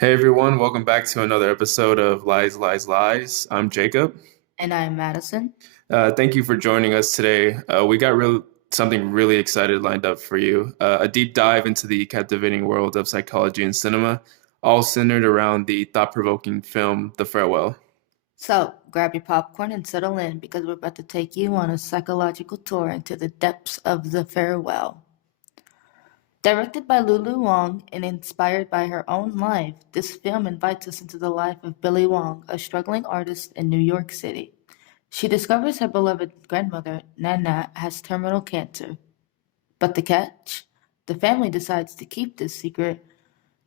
Hey everyone, welcome back to another episode of Lies, Lies, Lies. I'm Jacob. And I'm Madison. Thank you for joining us today. We got something really excited lined up for you. A deep dive into the captivating world of psychology and cinema, all centered around the thought-provoking film The Farewell. So grab your popcorn and settle in because we're about to take you on a psychological tour into the depths of the farewell. Directed by Lulu Wang and inspired by her own life, this film invites us into the life of Billy Wong, a struggling artist in New York City. She discovers her beloved grandmother, Nana, has terminal cancer. But the catch? The family decides to keep this secret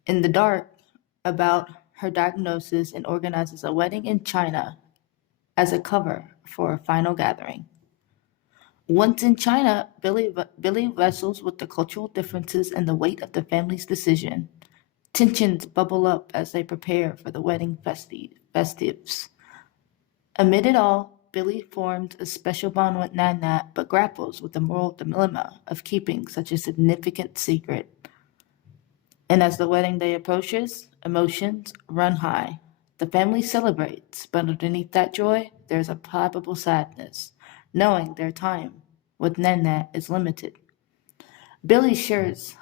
in the dark about her diagnosis and organizes a wedding in China as a cover for a final gathering. Once in China, Billy wrestles with the cultural differences and the weight of the family's decision. Tensions bubble up as they prepare for the wedding festives. Amid it all, Billy forms a special bond with Nana but grapples with the moral dilemma of keeping such a significant secret. And as the wedding day approaches, emotions run high. The family celebrates, but underneath that joy, there's a palpable sadness, knowing their time with Nana is limited. Billy shares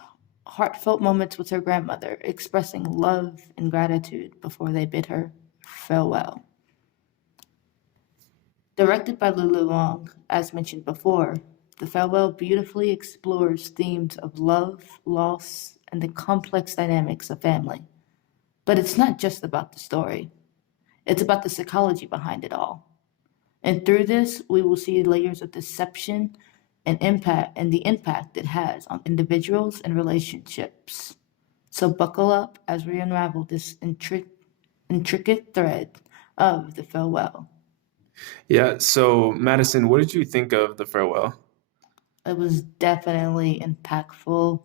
heartfelt moments with her grandmother, expressing love and gratitude before they bid her farewell. Directed by Lulu Wang, as mentioned before, The Farewell beautifully explores themes of love, loss, and the complex dynamics of family. But it's not just about the story, it's about the psychology behind it all. And through this, we will see layers of deception and the impact it has on individuals and relationships. So buckle up as we unravel this intricate thread of the farewell. Yeah, so Madison, what did you think of The Farewell? It was definitely impactful,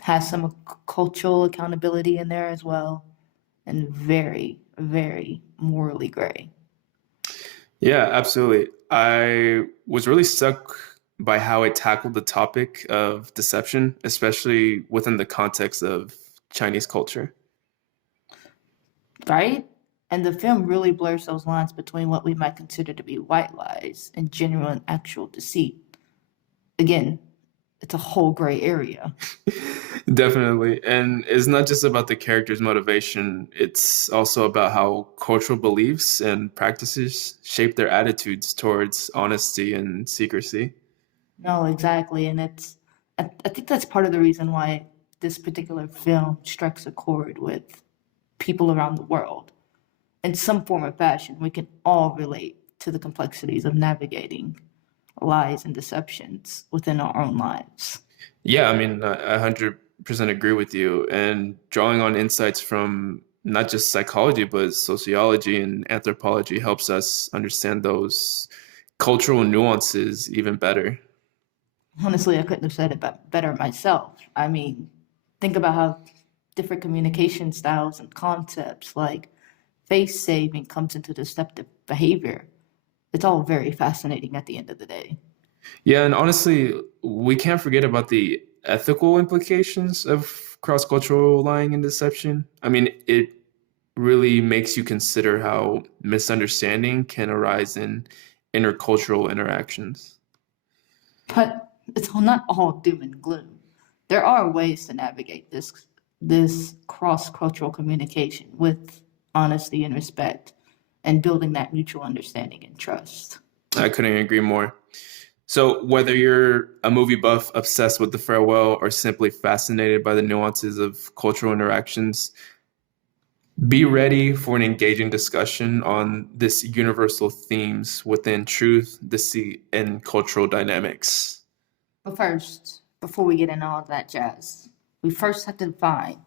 has some cultural accountability in there as well, and very, very morally gray. Yeah, absolutely. I was really struck by how it tackled the topic of deception, especially within the context of Chinese culture. Right? And the film really blurs those lines between what we might consider to be white lies and genuine actual deceit. Again, it's a whole gray area. Definitely. And it's not just about the character's motivation, it's also about how cultural beliefs and practices shape their attitudes towards honesty and secrecy. No, exactly. And I think that's part of the reason why this particular film strikes a chord with people around the world. In some form or fashion, we can all relate to the complexities of navigating lies and deceptions within our own lives. Yeah, I mean, I 100% agree with you. And drawing on insights from not just psychology, but sociology and anthropology helps us understand those cultural nuances even better. Honestly, I couldn't have said it better myself. I mean, think about how different communication styles and concepts like face saving comes into deceptive behavior. It's all very fascinating at the end of the day. Yeah, and honestly, we can't forget about the ethical implications of cross-cultural lying and deception. I mean, it really makes you consider how misunderstanding can arise in intercultural interactions. But it's not all doom and gloom. There are ways to navigate this cross-cultural communication with honesty and respect and building that mutual understanding and trust. I couldn't agree more. So, whether you're a movie buff obsessed with The Farewell or simply fascinated by the nuances of cultural interactions, be ready for an engaging discussion on this universal themes within truth, deceit, and cultural dynamics. But first, before we get into all that jazz, we first have to define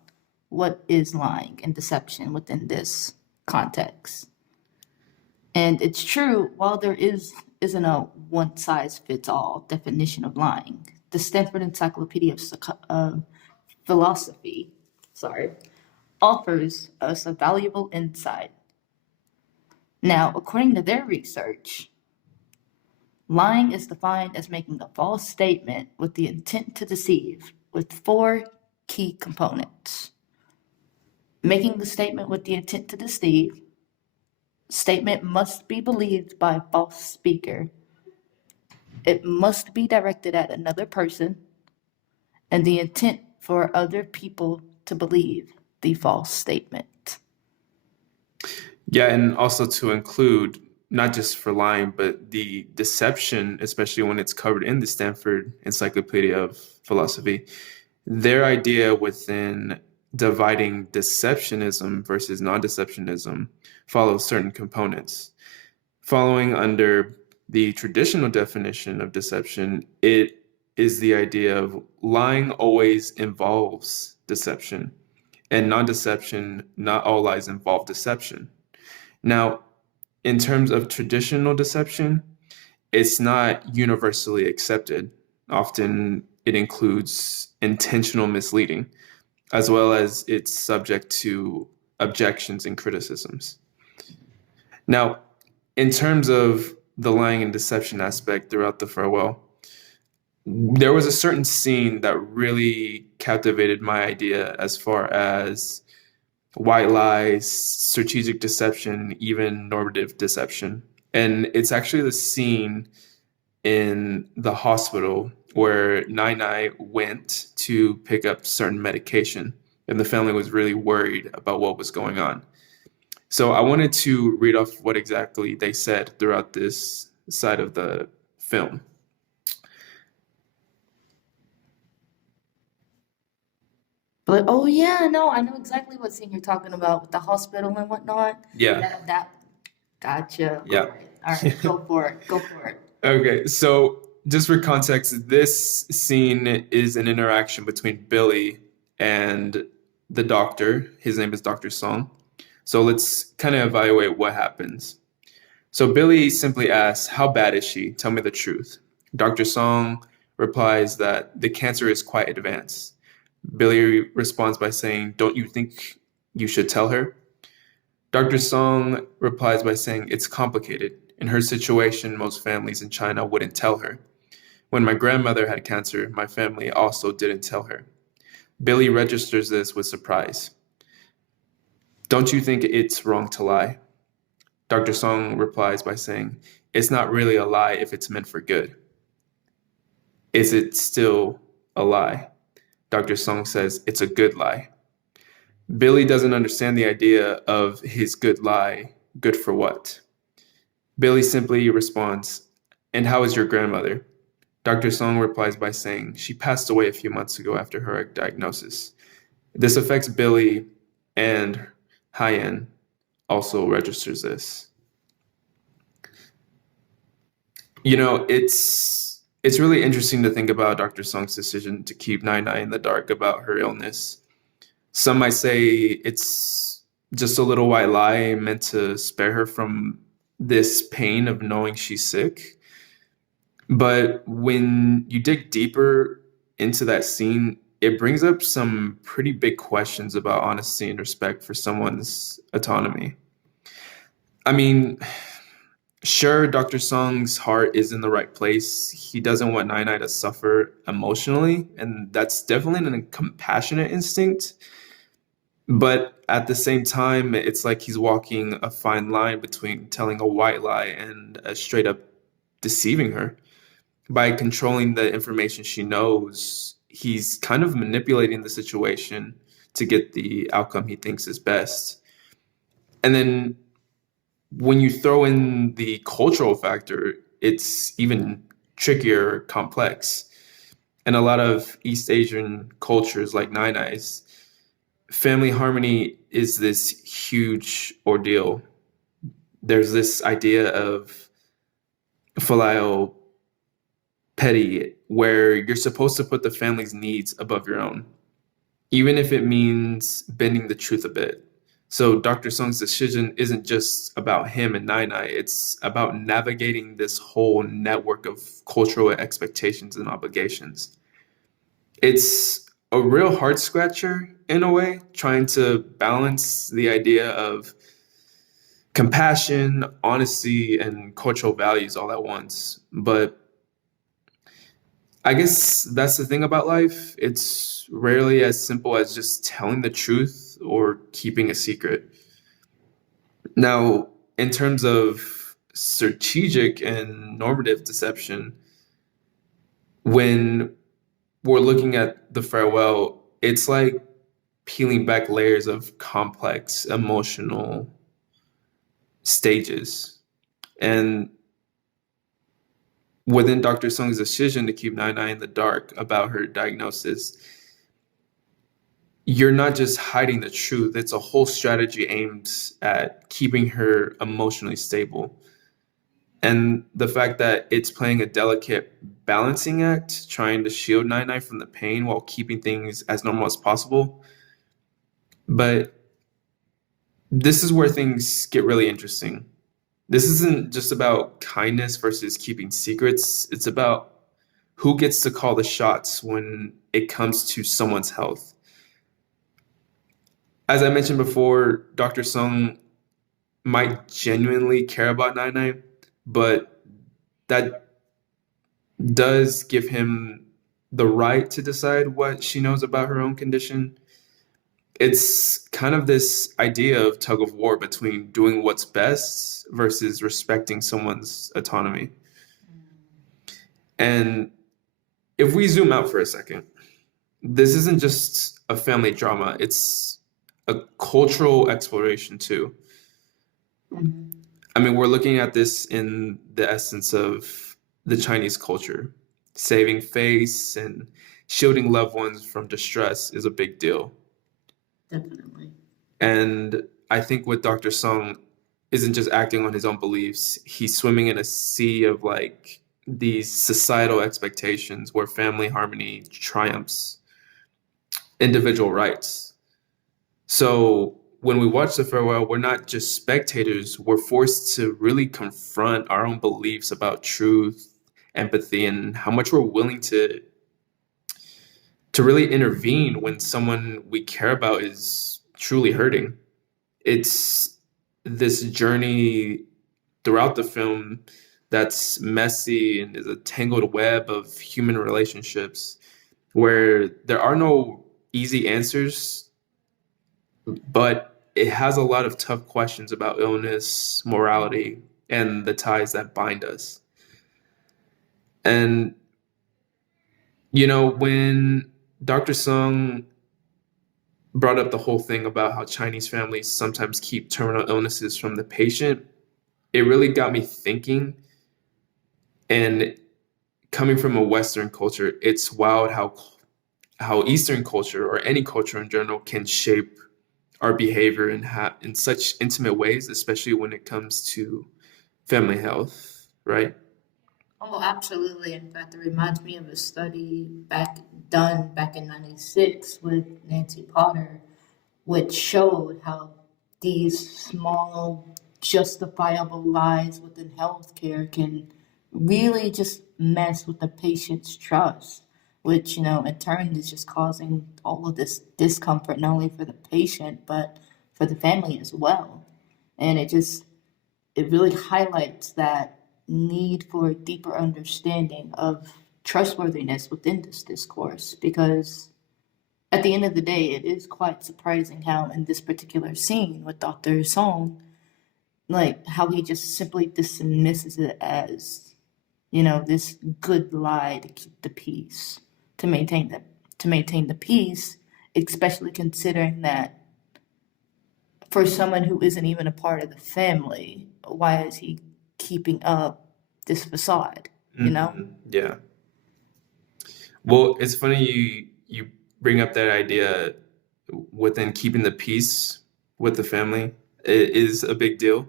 what is lying and deception within this context. And it's true, while isn't a one size fits all definition of lying, the Stanford Encyclopedia of Philosophy, sorry, offers us a valuable insight. Now, according to their research, lying is defined as making a false statement with the intent to deceive, with four key components. Making the statement with the intent to deceive. Statement must be believed by a false speaker. It must be directed at another person, and the intent for other people to believe the false statement. Yeah, and also to include not just for lying, but the deception, especially when it's covered in the Stanford Encyclopedia of Philosophy. Their idea within dividing deceptionism versus non-deceptionism follows certain components. Following under the traditional definition of deception, it is the idea of lying always involves deception, and non-deception, not all lies involve deception. Now, in terms of traditional deception, it's not universally accepted. Often it includes intentional misleading, as well as it's subject to objections and criticisms. Now, in terms of the lying and deception aspect throughout the farewell, there was a certain scene that really captivated my idea as far as white lies, strategic deception, even normative deception. And it's actually the scene in the hospital where Nai went to pick up certain medication, and the family was really worried about what was going on. So I wanted to read off what exactly they said throughout this side of the film. But oh yeah, no, I know exactly what scene you're talking about with the hospital and whatnot. Yeah. That gotcha. Yeah. All right, go for it. Go for it. Okay, so just for context, this scene is an interaction between Billy and the doctor. His name is Dr. Song. So let's kind of evaluate what happens. So Billy simply asks, "How bad is she? Tell me the truth." Dr. Song replies that the cancer is quite advanced. Billy responds by saying, "Don't you think you should tell her?" Dr. Song replies by saying, "It's complicated. In her situation, most families in China wouldn't tell her. When my grandmother had cancer, my family also didn't tell her." Billy registers this with surprise. "Don't you think it's wrong to lie?" Dr. Song replies by saying, "It's not really a lie if it's meant for good." "Is it still a lie?" Dr. Song says, "It's a good lie." Billy doesn't understand the idea of his good lie. Good for what? Billy simply responds, "And how is your grandmother?" Dr. Song replies by saying, "She passed away a few months ago after her diagnosis." This affects Billy, and Hyen also registers this. You know, it's really interesting to think about Dr. Song's decision to keep Nai in the dark about her illness. Some might say it's just a little white lie meant to spare her from this pain of knowing she's sick. But when you dig deeper into that scene, it brings up some pretty big questions about honesty and respect for someone's autonomy. I mean, sure, Dr. Song's heart is in the right place. He doesn't want Nai to suffer emotionally, and that's definitely a compassionate instinct. But at the same time, it's like he's walking a fine line between telling a white lie and straight up deceiving her. By controlling the information she knows, he's kind of manipulating the situation to get the outcome he thinks is best. And then when you throw in the cultural factor, it's even trickier, complex. In a lot of East Asian cultures like Nai's, family harmony is this huge ordeal. There's this idea of filial petty, where you're supposed to put the family's needs above your own, even if it means bending the truth a bit. So Dr. Song's decision isn't just about him and Nai, it's about navigating this whole network of cultural expectations and obligations. It's a real heart scratcher in a way, trying to balance the idea of compassion, honesty, and cultural values all at once. But I guess that's the thing about life. It's rarely as simple as just telling the truth or keeping a secret. Now, in terms of strategic and normative deception, when we're looking at the farewell, it's like peeling back layers of complex emotional stages. And within Dr. Sung's decision to keep Nai Nai in the dark about her diagnosis, you're not just hiding the truth, it's a whole strategy aimed at keeping her emotionally stable. And the fact that it's playing a delicate balancing act, trying to shield Nai Nai from the pain while keeping things as normal as possible. But this is where things get really interesting. This isn't just about kindness versus keeping secrets. It's about who gets to call the shots when it comes to someone's health. As I mentioned before, Dr. Sung might genuinely care about Nai Nai, but that does give him the right to decide what she knows about her own condition. It's kind of this idea of tug of war between doing what's best versus respecting someone's autonomy. And if we zoom out for a second, this isn't just a family drama, it's a cultural exploration too. Mhm. I mean, we're looking at this in the essence of the Chinese culture. Saving face and shielding loved ones from distress is a big deal. Definitely. And I think with Dr. Song isn't just acting on his own beliefs, he's swimming in a sea of like these societal expectations where family harmony triumphs individual rights. So when we watch The Farewell, we're not just spectators, we're forced to really confront our own beliefs about truth, empathy, and how much we're willing to really intervene when someone we care about is truly hurting. It's this journey throughout the film that's messy and is a tangled web of human relationships where there are no easy answers, but it has a lot of tough questions about illness, morality, and the ties that bind us. And, you know, when Dr. Sung brought up the whole thing about how Chinese families sometimes keep terminal illnesses from the patient, it really got me thinking. And coming from a Western culture, it's wild how Eastern culture or any culture in general can shape our behavior in such intimate ways, especially when it comes to family health, right? Oh, absolutely. In fact, it reminds me of a study done back in '96 with Nancy Potter, which showed how these small, justifiable lies within healthcare can really just mess with the patient's trust, which, in turn is just causing all of this discomfort, not only for the patient, but for the family as well. And it really highlights that need for a deeper understanding of trustworthiness within this discourse because at the end of the day, it is quite surprising how, in this particular scene with Dr. Song, like how he just simply dismisses it as, this good lie to keep the peace, to maintain the peace, especially considering that for someone who isn't even a part of the family, why is he keeping up this facade? Yeah. Well, it's funny you bring up that idea within keeping the peace with the family. It is a big deal.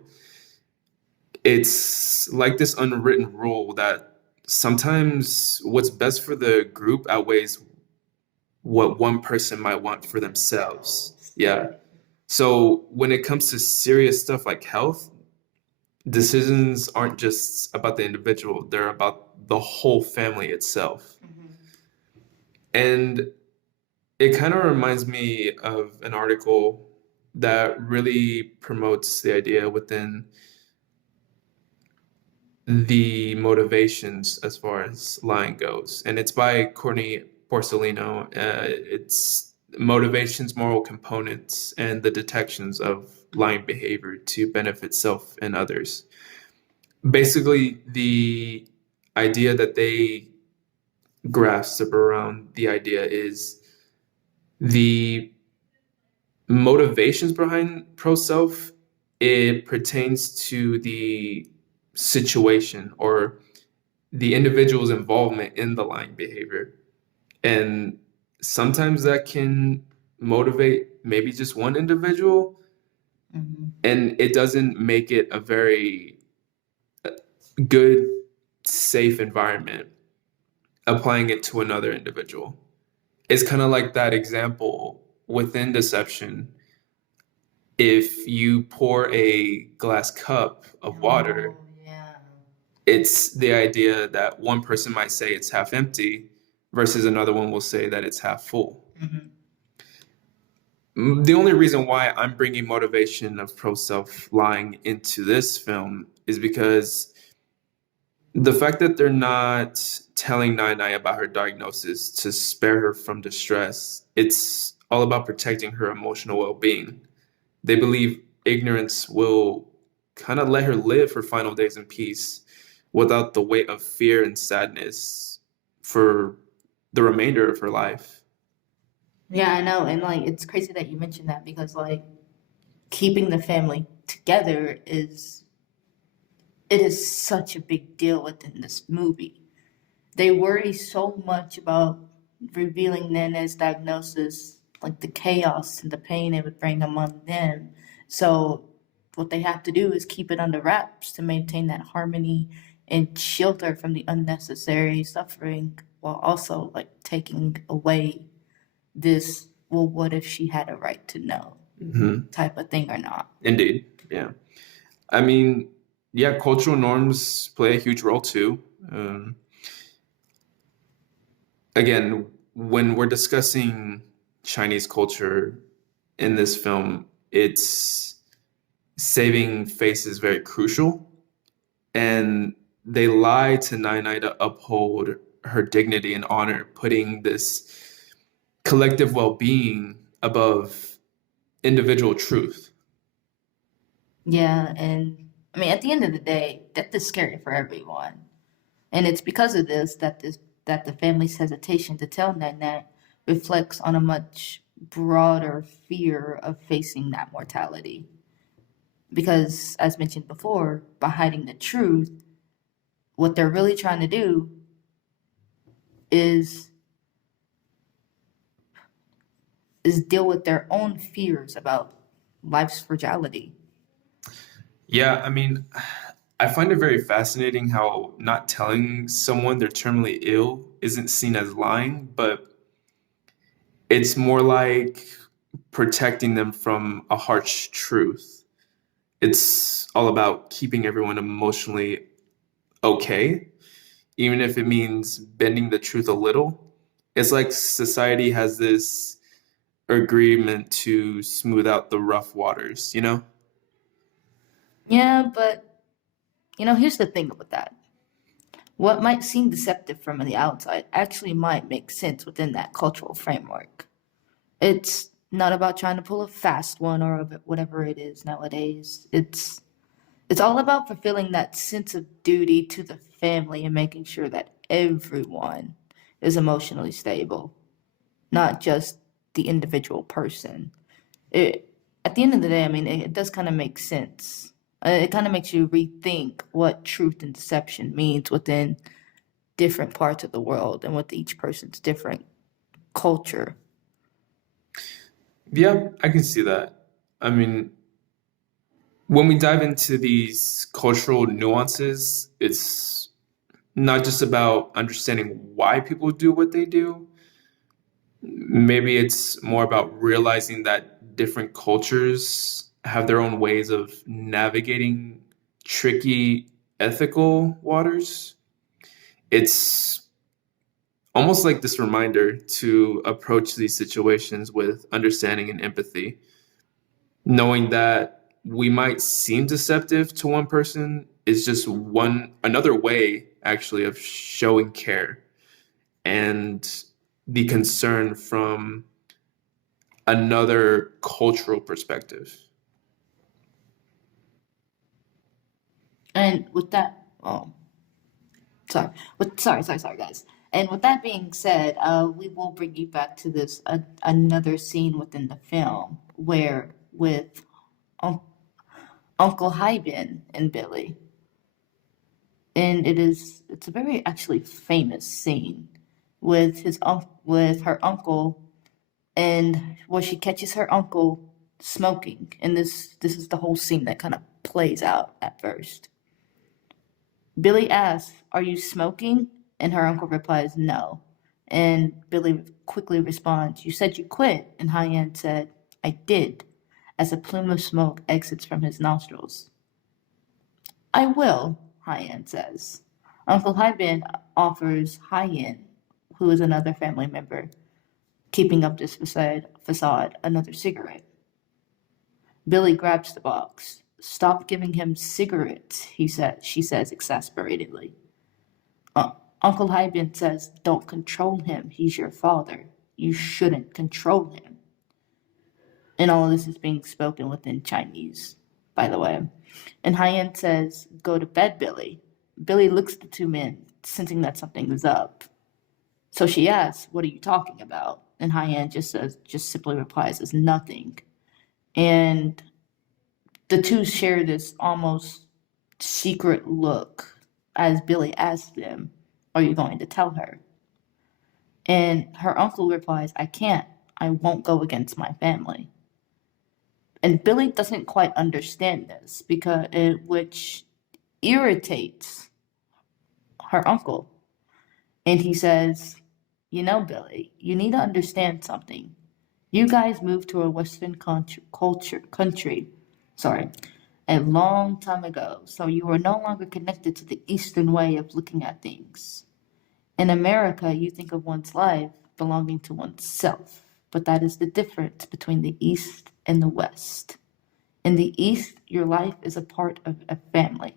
It's like this unwritten rule that sometimes what's best for the group outweighs what one person might want for themselves. Yeah. So when it comes to serious stuff like health, decisions aren't just about the individual, they're about the whole family itself. And it kind of reminds me of an article that really promotes the idea within the motivations as far as lying goes. And it's by Courtney Porcelino. It's motivations, moral components, and the detections of lying behavior to benefit self and others. Basically, the idea that they grasp around the idea is the motivations behind pro self. It pertains to the situation or the individual's involvement in the lying behavior. And sometimes that can motivate maybe just one individual, and it doesn't make it a very good, safe environment applying it to another individual. It's kind of like that example within deception. If you pour a glass cup of water, Yeah. it's the idea that one person might say it's half empty versus another one will say that it's half full. The only reason why I'm bringing motivation of pro self lying into this film is because the fact that they're not telling Nai Nai about her diagnosis to spare her from distress, it's all about protecting her emotional well-being. They believe ignorance will kind of let her live her final days in peace without the weight of fear and sadness for the remainder of her life. Yeah, I know. And like, it's crazy that you mentioned that because, like, keeping the family together it is such a big deal within this movie. They worry so much about revealing Nene's diagnosis, like the chaos and the pain it would bring among them. So, what they have to do is keep it under wraps to maintain that harmony and shield her from the unnecessary suffering while also, like, taking away this, well, what if she had a right to know type of thing or not. Indeed. Yeah. I mean, yeah, cultural norms play a huge role too. Um, Again, when we're discussing Chinese culture in this film, it's saving face is very crucial. And they lie to Nai Nai to uphold her dignity and honor, putting this collective well-being above individual truth. Yeah, and I mean, at the end of the day, death is scary for everyone. And it's because of this that the family's hesitation to tell Nanette reflects on a much broader fear of facing that mortality. Because, as mentioned before, by hiding the truth, what they're really trying to do is deal with their own fears about life's fragility. Yeah, I mean, I find it very fascinating how not telling someone they're terminally ill isn't seen as lying, but it's more like protecting them from a harsh truth. It's all about keeping everyone emotionally okay, even if it means bending the truth a little. It's like society has this agreement to smooth out the rough waters, you know? Yeah, but here's the thing with that. What might seem deceptive from the outside actually might make sense within that cultural framework. It's not about trying to pull a fast one or whatever it is nowadays. It's all about fulfilling that sense of duty to the family and making sure that everyone is emotionally stable, not just the individual person. It At the end of the day, I mean, it does kind of make sense. It kind of makes you rethink what truth and deception means within different parts of the world and with each person's different culture. Yeah, I can see that. I mean, when we dive into these cultural nuances, it's not just about understanding why people do what they do. Maybe it's more about realizing that different cultures have their own ways of navigating tricky ethical waters. It's almost like this reminder to approach these situations with understanding and empathy, knowing that we might seem deceptive to one person, is just another way actually of showing care and the concern from another cultural perspective. And with that, oh, sorry, guys. And with that being said, we will bring you back to this another scene within the film where with un- Uncle Hyben and Billy, and it's a very actually famous scene with with her uncle, and where she catches her uncle smoking, and this is the whole scene that kind of plays out at first. Billy asks, "Are you smoking?" And her uncle replies, "No." And Billy quickly responds, "You said you quit." And Hyan said, "I did," as a plume of smoke exits from his nostrils. "I will," Hyan says. Uncle Hyben offers Hyan, who is another family member, keeping up this facade, another cigarette. Billy grabs the box. "Stop giving him cigarettes," she says exasperatedly. Uncle Hyben says, "Don't control him. He's your father. You shouldn't control him." And all of this is being spoken within Chinese, by the way. And Hyan says, "Go to bed, Billy." Billy looks at the two men, sensing that something is up. So she asks, "What are you talking about?" And Hyan just simply replies, "It's nothing." And the two share this almost secret look as Billy asks them, "Are you going to tell her?" And her uncle replies, "I can't. I won't go against my family." And Billy doesn't quite understand this which irritates her uncle. And he says, "You know, Billy, you need to understand something. You guys moved to a Western country, sorry, a long time ago, so you are no longer connected to the Eastern way of looking at things. In America, you think of one's life belonging to oneself, but that is the difference between the East and the West. In the East, your life is a part of a family,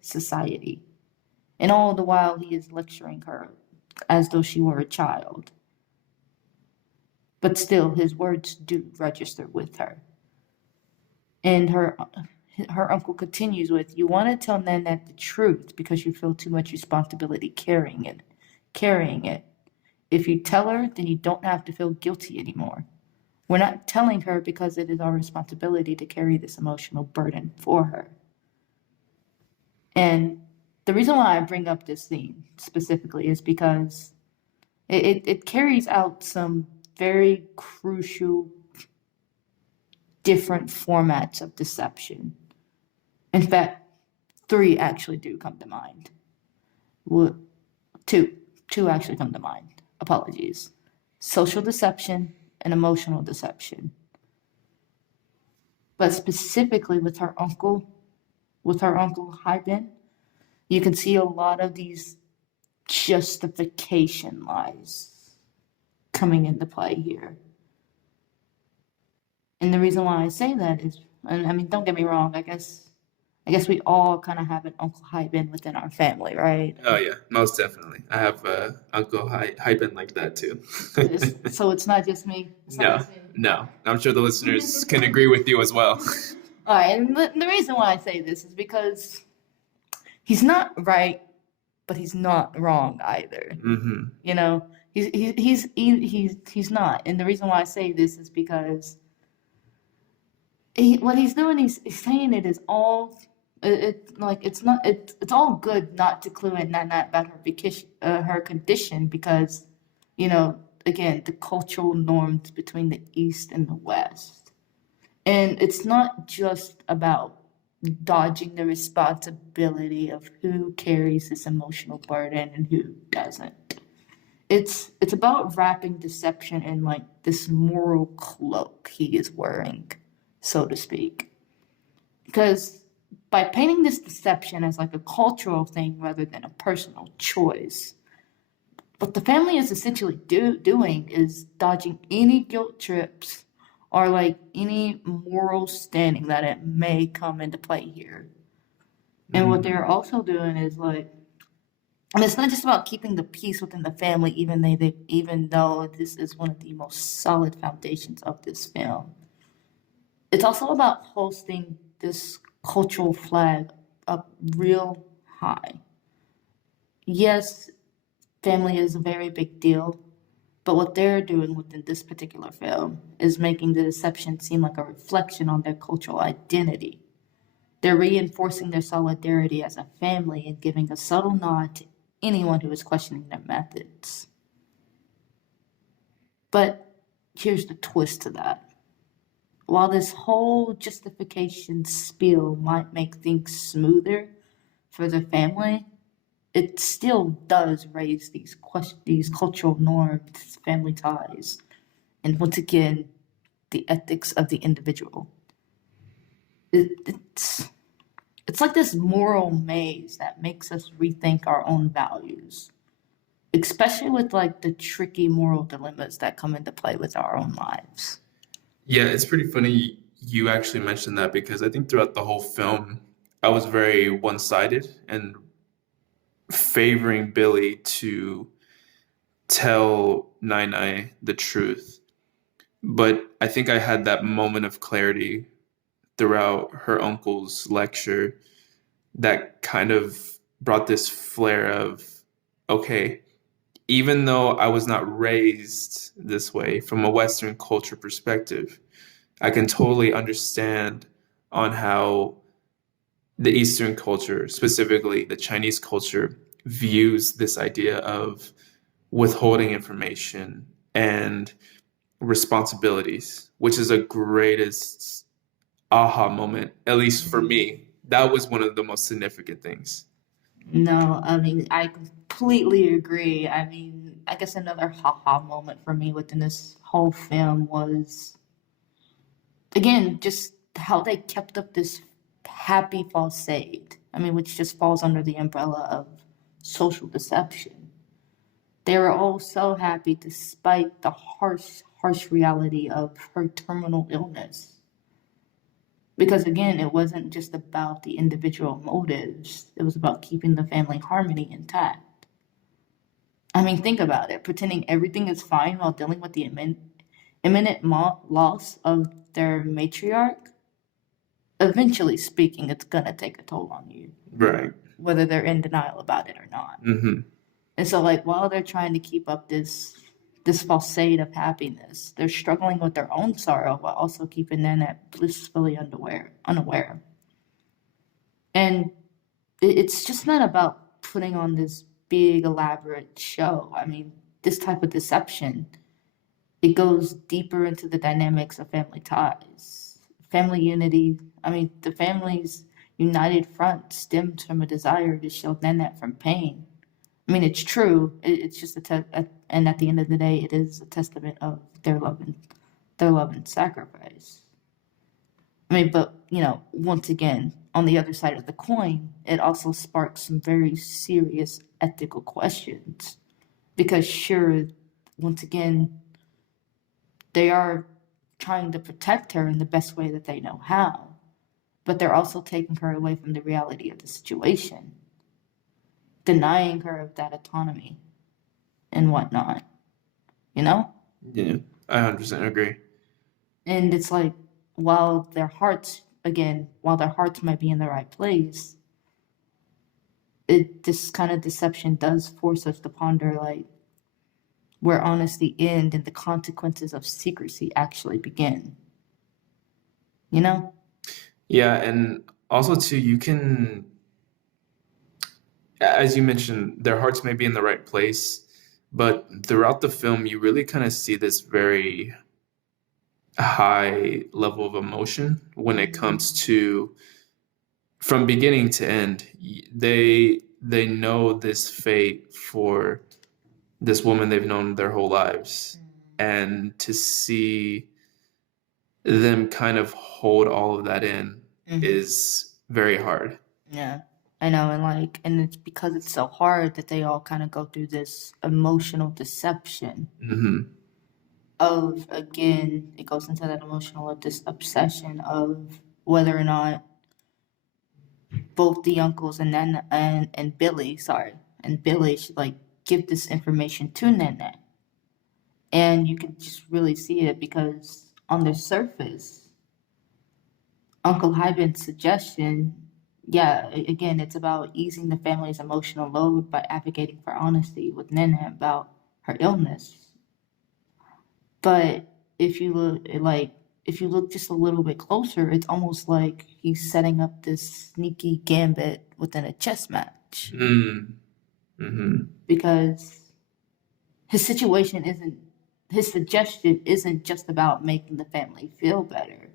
society." And all the while, he is lecturing her as though she were a child. But still, his words do register with her. And her uncle continues with, "You want to tell Nanette the truth because you feel too much responsibility carrying it. If you tell her, then you don't have to feel guilty anymore. We're not telling her because it is our responsibility to carry this emotional burden for her." And the reason why I bring up this scene specifically is because it carries out some very crucial different formats of deception. In fact, three actually do come to mind. Well, two actually come to mind. Apologies. Social deception and emotional deception. But specifically with her uncle Hyben, you can see a lot of these justification lies coming into play here. And the reason why I say that is, and I mean, don't get me wrong, I guess we all kind of have an Uncle Hyben within our family, right? Oh yeah, most definitely. I have Uncle Hypen like that too. So it's not just me. No, no. I'm sure the listeners can agree with you as well. All right, and the reason why I say this is because he's not right, but he's not wrong either. Mm-hmm. You know, he's not. And the reason why I say this is because what he's doing, he's saying it is all it's all good not to clue in Nana about her condition because, you know, again, the cultural norms between the East and the West. And it's not just about dodging the responsibility of who carries this emotional burden and who doesn't. It's about wrapping deception in like this moral cloak he is wearing, so to speak. Because by painting this deception as like a cultural thing rather than a personal choice, what the family is essentially doing is dodging any guilt trips or like any moral standing that it may come into play here. And what they're also doing is like, I mean, it's not just about keeping the peace within the family, even though this is one of the most solid foundations of this film. It's also about hosting this cultural flag up real high. Yes, family is a very big deal, but what they're doing within this particular film is making the deception seem like a reflection on their cultural identity. They're reinforcing their solidarity as a family and giving a subtle nod to anyone who is questioning their methods. But here's the twist to that. While this whole justification spiel might make things smoother for the family, it still does raise these cultural norms, family ties, and once again, the ethics of the individual. It's like this moral maze that makes us rethink our own values, especially with like the tricky moral dilemmas that come into play with our own lives. Yeah, it's pretty funny you actually mentioned that because I think throughout the whole film, I was very one-sided and favoring Billy to tell Nai the truth. But I think I had that moment of clarity throughout her uncle's lecture that kind of brought this flare of, okay, even though I was not raised this way from a Western culture perspective, I can totally understand on how the Eastern culture, specifically the Chinese culture, views this idea of withholding information and responsibilities, which is a greatest aha moment, at least for me. That was one of the most significant things. No, I mean, I completely agree. I mean, I guess another haha moment for me within this whole film was, again, just how they kept up this happy facade. I mean, which just falls under the umbrella of social deception. They were all so happy despite the harsh reality of her terminal illness. Because again, it wasn't just about the individual motives, it was about keeping the family harmony intact. I mean, think about it, pretending everything is fine while dealing with the imminent loss of their matriarch. Eventually speaking, it's gonna take a toll on you, Right. whether they're in denial about it or not. Mm-hmm. And so, like, while they're trying to keep up this facade of happiness, they're struggling with their own sorrow while also keeping Nanette blissfully unaware. And it's just not about putting on this big elaborate show. I mean, this type of deception, it goes deeper into the dynamics of family ties, family unity. I mean, the family's united front stems from a desire to shield Nanette from pain. I mean, it's true. It's just and at the end of the day, it is a testament of their love and sacrifice. I mean, but once again, on the other side of the coin, it also sparks some very serious ethical questions. Because sure, once again, they are trying to protect her in the best way that they know how, but they're also taking her away from the reality of the situation, denying her of that autonomy and whatnot, you know? Yeah, I 100% agree. And it's like, while their hearts might be in the right place, this kind of deception does force us to ponder, like, where honesty ends and the consequences of secrecy actually begin. You know? Yeah, and also too, you can, as you mentioned, their hearts may be in the right place, but throughout the film, you really kind of see this very high level of emotion when it comes to from beginning to end. They know this fate for this woman they've known their whole lives, and to see them kind of hold all of that in is very hard. Yeah. I know, and it's because it's so hard that they all kind of go through this emotional deception Mm-hmm. of, again, it goes into that emotional obsession of whether or not both the uncles and Nana and Billy, sorry, and Billy should like give this information to Nana. And you can just really see it because on the surface, Uncle Hyben's suggestion, yeah, again, it's about easing the family's emotional load by advocating for honesty with Nana about her illness. But if you look like if you look just a little bit closer, it's almost like he's setting up this sneaky gambit within a chess match. Mm-hmm. Because his situation isn't his suggestion isn't just about making the family feel better.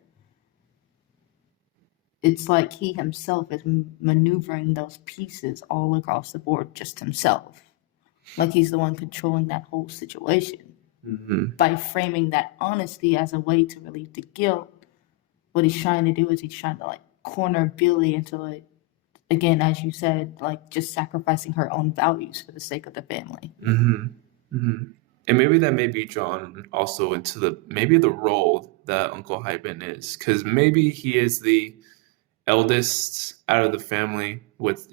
It's like he himself is maneuvering those pieces all across the board just himself. Like he's the one controlling that whole situation. Mm-hmm. By framing that honesty as a way to relieve the guilt, what he's trying to do is he's trying to like corner Billy into like, again, as you said, like just sacrificing her own values for the sake of the family. Mm-hmm. Mm-hmm. And maybe that may be drawn also into the role that Uncle Hyben is, because maybe he is the eldest out of the family with,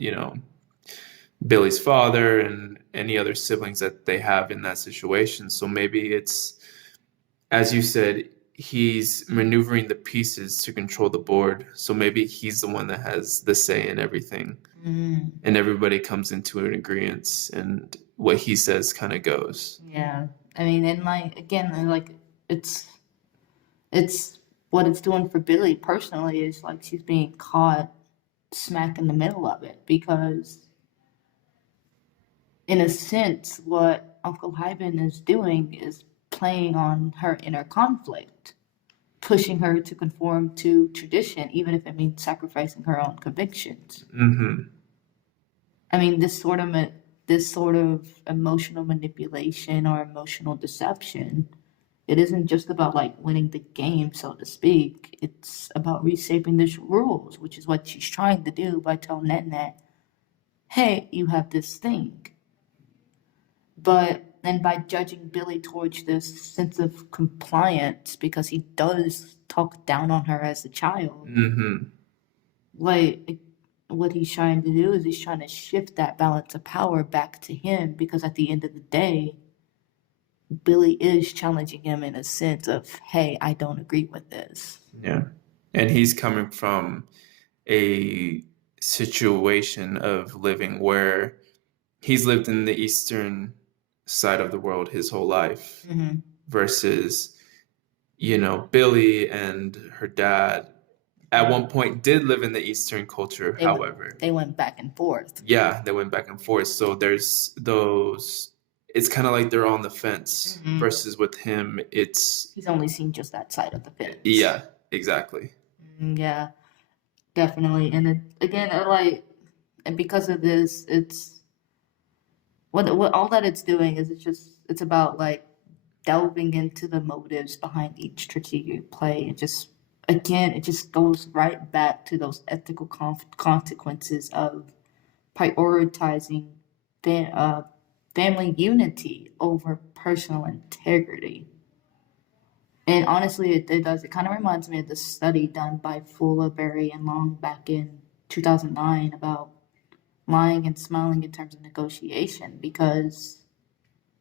Billy's father and any other siblings that they have in that situation. So maybe it's, as you said, he's maneuvering the pieces to control the board. So maybe he's the one that has the say in everything. And everybody comes into an agreement, and what he says kind of goes. Yeah. I mean, and like, again, like, it's what it's doing for Billy personally is like she's being caught smack in the middle of it because, in a sense, what Uncle Hyben is doing is playing on her inner conflict, pushing her to conform to tradition, even if it means sacrificing her own convictions. Mm-hmm. I mean, this sort of emotional manipulation or emotional deception, it isn't just about like winning the game, so to speak. It's about reshaping the rules, which is what she's trying to do by telling Net, hey, you have this thing. But then by judging Billy towards this sense of compliance, because he does talk down on her as a child, like what he's trying to do is he's trying to shift that balance of power back to him, because at the end of the day, Billy is challenging him in a sense of, hey, I don't agree with this. Yeah. And he's coming from a situation of living where he's lived in the eastern side of the world his whole life versus, Billy and her dad at one point did live in the Eastern culture, however. They went back and forth. Yeah, they went back and forth. So there's those, it's kind of like they're on the fence versus with him, it's... He's only seen just that side of the fence. Yeah, exactly. Yeah, definitely. And again, and because of this, it's, what all that it's doing is it's about like delving into the motives behind each strategic play. It just goes right back to those ethical consequences of prioritizing family unity over personal integrity. And honestly, it does. It kind of reminds me of the study done by Fuller, Berry, and Long back in 2009 about lying and smiling in terms of negotiation, because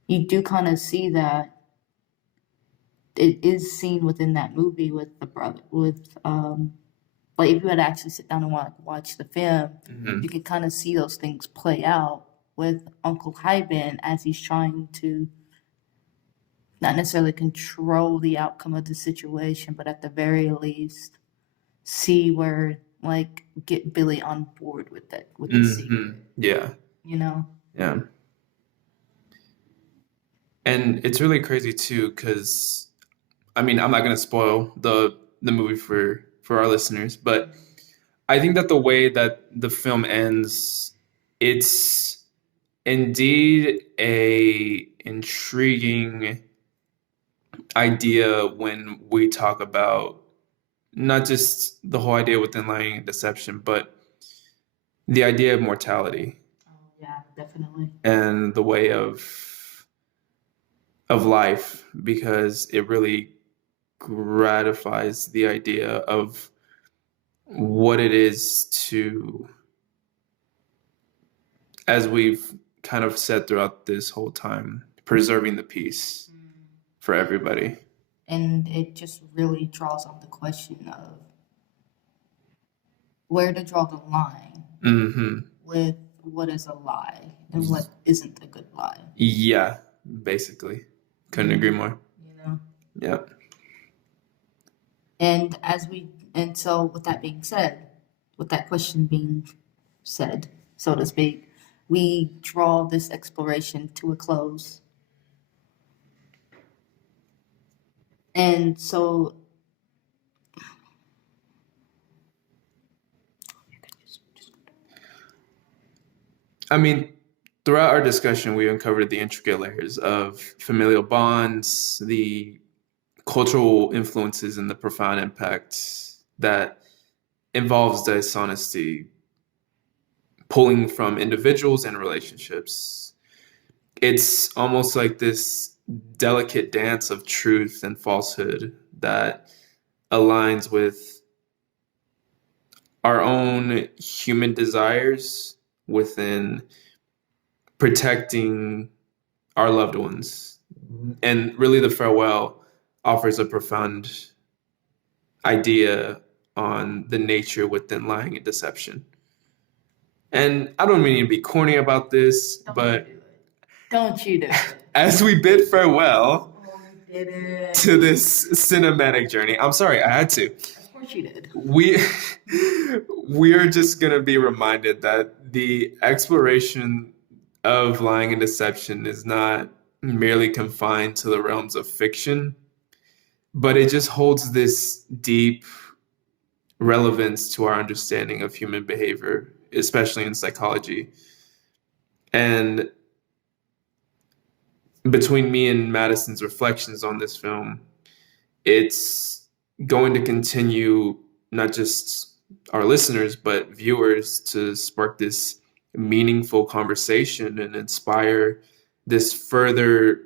you do kind of see that it is seen within that movie with the brother, like if you had to actually sit down and watch the film, you can kind of see those things play out with Uncle Hyben as he's trying to not necessarily control the outcome of the situation, but at the very least see where, like, get Billy on board with the secret. Yeah. Yeah. And it's really crazy too, because I'm not going to spoil the movie for our listeners, but I think that the way that the film ends, it's indeed a intriguing idea when we talk about not just the whole idea within lying and deception, but the idea of mortality. Oh, yeah, definitely. And the way of life, because it really gratifies the idea of what it is to as we've kind of said throughout this whole time, preserving the peace for everybody. And it just really draws on the question of where to draw the line Mm-hmm. with what is a lie and what isn't a good lie. Yeah, basically. Couldn't agree more. You know? Yep. And so with that being said, with that question being said, so to speak, we draw this exploration to a close. And so I mean, throughout our discussion, we uncovered the intricate layers of familial bonds, the cultural influences, and the profound impact that involves dishonesty, pulling from individuals and relationships. It's almost like this delicate dance of truth and falsehood that aligns with our own human desires within protecting our loved ones. And really, the farewell offers a profound idea on the nature within lying and deception. And I don't mean to be corny about this, but don't you do it. as we bid farewell Oh, you did it. to this cinematic journey, I'm sorry, I had to. Of course you did. We are just gonna be reminded that the exploration of lying and deception is not merely confined to the realms of fiction, but it just holds this deep relevance to our understanding of human behavior, especially in psychology. And between me and Madison's reflections on this film, it's going to continue not just our listeners, but viewers to spark this meaningful conversation and inspire this further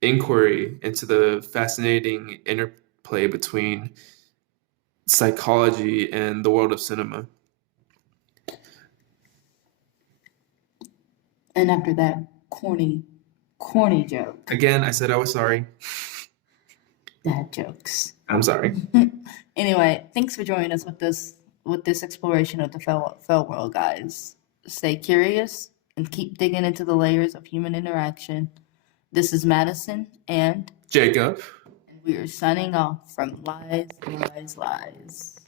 inquiry into the fascinating interplay between psychology and the world of cinema. And after that corny joke. Again, I said I was sorry. Dad jokes. I'm sorry. Anyway, thanks for joining us with this exploration of the fell world, guys. Stay curious and keep digging into the layers of human interaction. This is Madison and Jacob. And we are signing off from Lies, Lies, Lies.